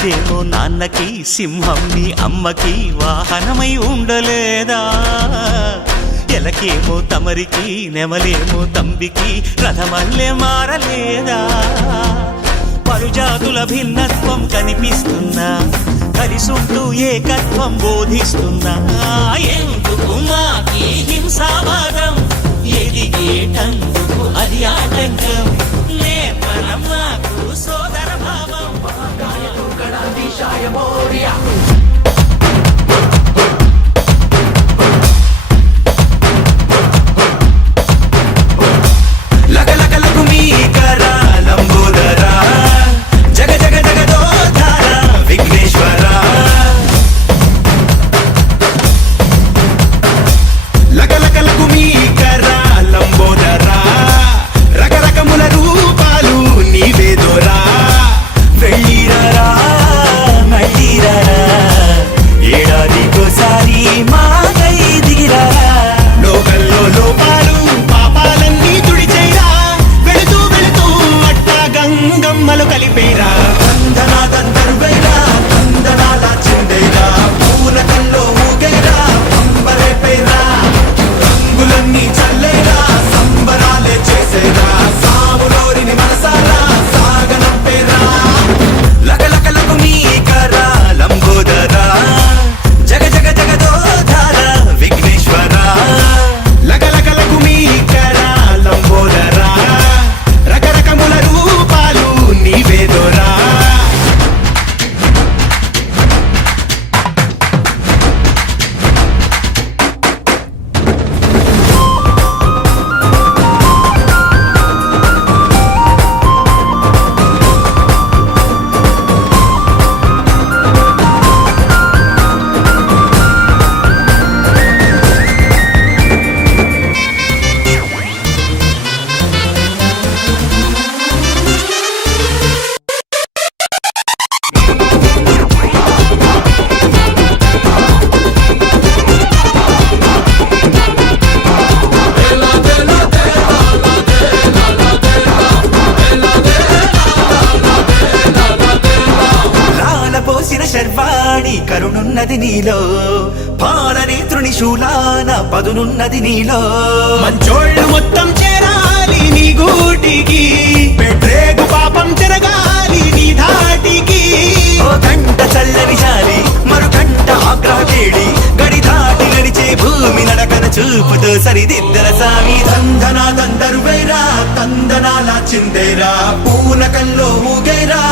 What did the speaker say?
ముందేమో నాన్నకి సింహం నీ అమ్మకి వాహనమై ఉండలేదా? ఎలకేమో తమరికి నెమలేమో తంబికి రథమల్లే మారలేదా? పలుజాతుల భిన్నత్వం కనిపిస్తున్నా, కలిసుంటూ ఏకత్వం బోధిస్తున్నా. ఎందుకు మాకి హింసావాదం, ఎదిగేటందుకు అది ఆటంకం. నేర్పరం మాకు సోదర భావం. లగలగలకు మీ కరా లంబోదరా, జగ జగ జగదోధార విఘ్నేశ్వర. లగలగలకు మీ కరా లంబోదరా, రకరకముల రూపాలు నీవేదోరా. వెళ్ళిరరా మళ్ళీరరా, ఏడాదికోసారి మాకై దిగిరా. లోకల్లో లోపాలు పాపాలన్నీ తుడిచేరా, వెళుతూ వెళుతూ అట్టా గంగమ్మలు కలిపేరా. దందనాదందరువైరా, దందనాల చిందేరా, పూనకల్లో ఊగేరా, పంబరేపేరా. రంగులన్నీ చల్లేరా, సంబరాలే చేసేరా, సాములోరిని మనసారా సాగనంపేరా. లగలగలకు మీ కరా లంబోదరా, జగ జగ జగదోధార విఘ్నేశ్వర. లగలగలకు మీ కరా లంబోదరా, రకరకముల రూపాలు నీవేదోరా. పోసిన శర్వాణి కరుణున్నది నీలో, పాలనేత్రుని శూలాన పదునున్నది నీలో. మంచోళ్ళు మొత్తం చేరాలి నీ గూటికి, పెట్టేగు పాపం చెరగాలి నీ ధాటికి. ఓ గంట చల్లని చాలి, మరు గంట ఆగ్రహేడి, గడి దాటి నడిచే భూమి నడకన చూపుతో సరిదిద్దర సామి. దందనాదందరువైరా, తందనాల చిందేరా, పూనకల్లో ఊగేరా,